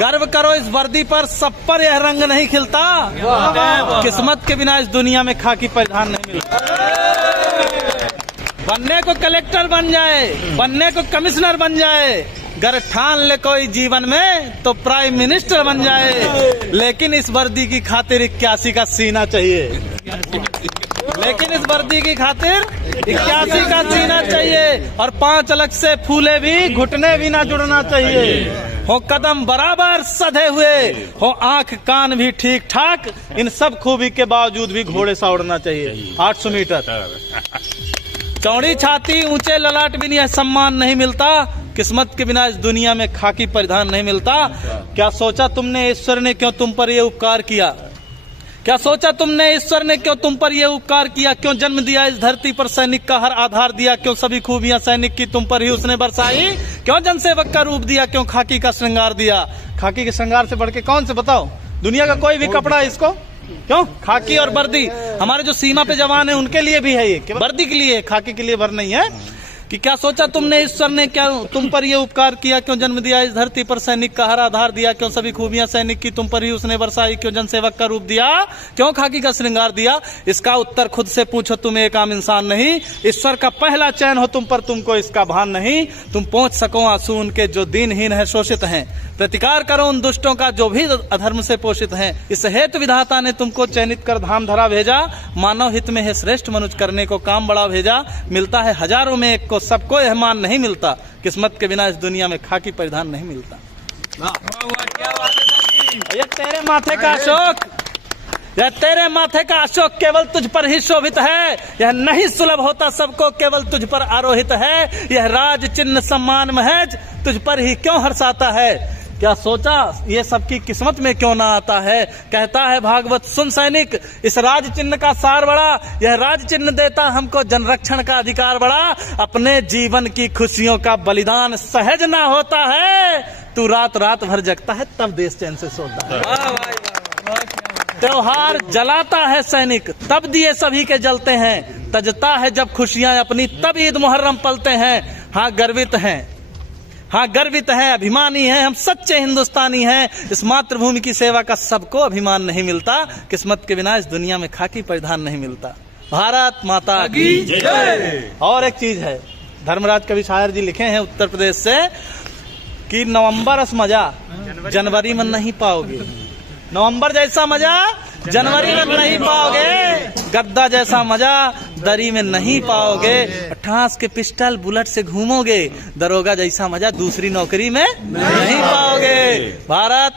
गर्व करो इस वर्दी पर, सब पर यह रंग नहीं खिलता। किस्मत के बिना इस दुनिया में खाकी परिधान नहीं मिलता। बनने को कलेक्टर बन जाए, बनने को कमिश्नर बन जाए, गर ठान ले कोई जीवन में तो प्राइम मिनिस्टर बन जाए। लेकिन इस वर्दी की खातिर 81 का सीना चाहिए। लेकिन इस वर्दी की खातिर 81 का सीना चाहिए। और 5 अलग से फूले भी, घुटने भी ना जुड़ना चाहिए। हो कदम बराबर सधे हुए, हो आंख कान भी ठीक ठाक, इन सब खूबी के बावजूद भी घोड़े सा उड़ना चाहिए। 800 मीटर चौड़ी छाती, ऊंचे ललाट भी नहीं सम्मान नहीं मिलता। किस्मत के बिना इस दुनिया में खाकी परिधान नहीं मिलता। क्या सोचा तुमने ईश्वर ने क्यों तुम पर ये उपकार किया? क्या सोचा तुमने ईश्वर ने क्यों तुम पर ये उपकार किया? क्यों जन्म दिया इस धरती पर, सैनिक का हर आधार दिया? क्यों सभी खूबियां सैनिक की तुम पर ही उसने बरसाई? क्यों जनसेवक का रूप दिया? क्यों खाकी का श्रृंगार दिया? खाकी के श्रृंगार से बढ़ के कौन से बताओ? दुनिया का कोई भी कपड़ा है इसको? क्यों? खाकी और वर्दी हमारे जो सीमा पे जवान है उनके लिए भी है, ये वर्दी के लिए, खाकी के लिए भर नहीं है। कि क्या सोचा तुमने ईश्वर ने क्या तुम पर ये उपकार किया? क्यों जन्म दिया इस धरती पर, सैनिक का हर आधार दिया? क्यों सभी खूबियां सैनिक की तुम पर ही उसने बरसाई? क्यों जनसेवक का रूप दिया? क्यों खाकी का श्रृंगार दिया? इसका उत्तर खुद से पूछो, तुम एक आम इंसान नहीं। ईश्वर का पहला चयन हो तुम पर, तुमको इसका भान नहीं। तुम पहुंच सको आंसू उनके जो दीनहीन है, शोषित हैं। प्रतिकार करो उन दुष्टों का जो भी अधर्म से पोषित हैं। इस हेतु विधाता ने तुमको चयनित कर धाम धरा भेजा। मानव हित में है श्रेष्ठ मनुष्य करने को काम बड़ा भेजा। मिलता है हजारों में एक को, सबको यह मान नहीं मिलता। किस्मत के बिना इस दुनिया में खाकी परिधान नहीं मिलता। ये तेरे माथे का अशोक, यह तेरे माथे का अशोक केवल तुझ पर ही शोभित है। यह नहीं सुलभ होता सबको, केवल तुझ पर आरोहित है। यह राज चिन्ह सम्मान महज तुझ पर ही क्यों हर्षाता है? क्या सोचा ये सबकी किस्मत में क्यों ना आता है? कहता है भागवत सुन सैनिक, इस राज चिन्ह का सार बड़ा। यह राज चिन्ह देता हमको जनरक्षण का अधिकार बड़ा। अपने जीवन की खुशियों का बलिदान सहज ना होता है। तू रात रात भर जगता है तब देश चैन से सोता है। त्योहार जलाता है सैनिक तब दिए सभी के जलते हैं। तजता है जब खुशियां अपनी तब ईद मुहर्रम पलते हैं। हाँ गर्वित हैं, हाँ गर्वित है, अभिमानी है, हम सच्चे हिंदुस्तानी हैं। इस मातृभूमि की सेवा का सबको अभिमान नहीं मिलता। किस्मत के बिना इस दुनिया में खाकी परिधान नहीं मिलता। भारत माता की जय। और एक चीज है, धर्मराज कवि शायर जी लिखे हैं उत्तर प्रदेश से कि नवंबर अस मजा जनवरी में नहीं पाओगे। नवंबर जैसा मजा जनवरी में नहीं पाओगे। गद्दा जैसा मजा दरी में नहीं पाओगे। ठास के पिस्टल बुलेट से घूमोगे। दरोगा जैसा मजा दूसरी नौकरी में नहीं पाओगे। भारत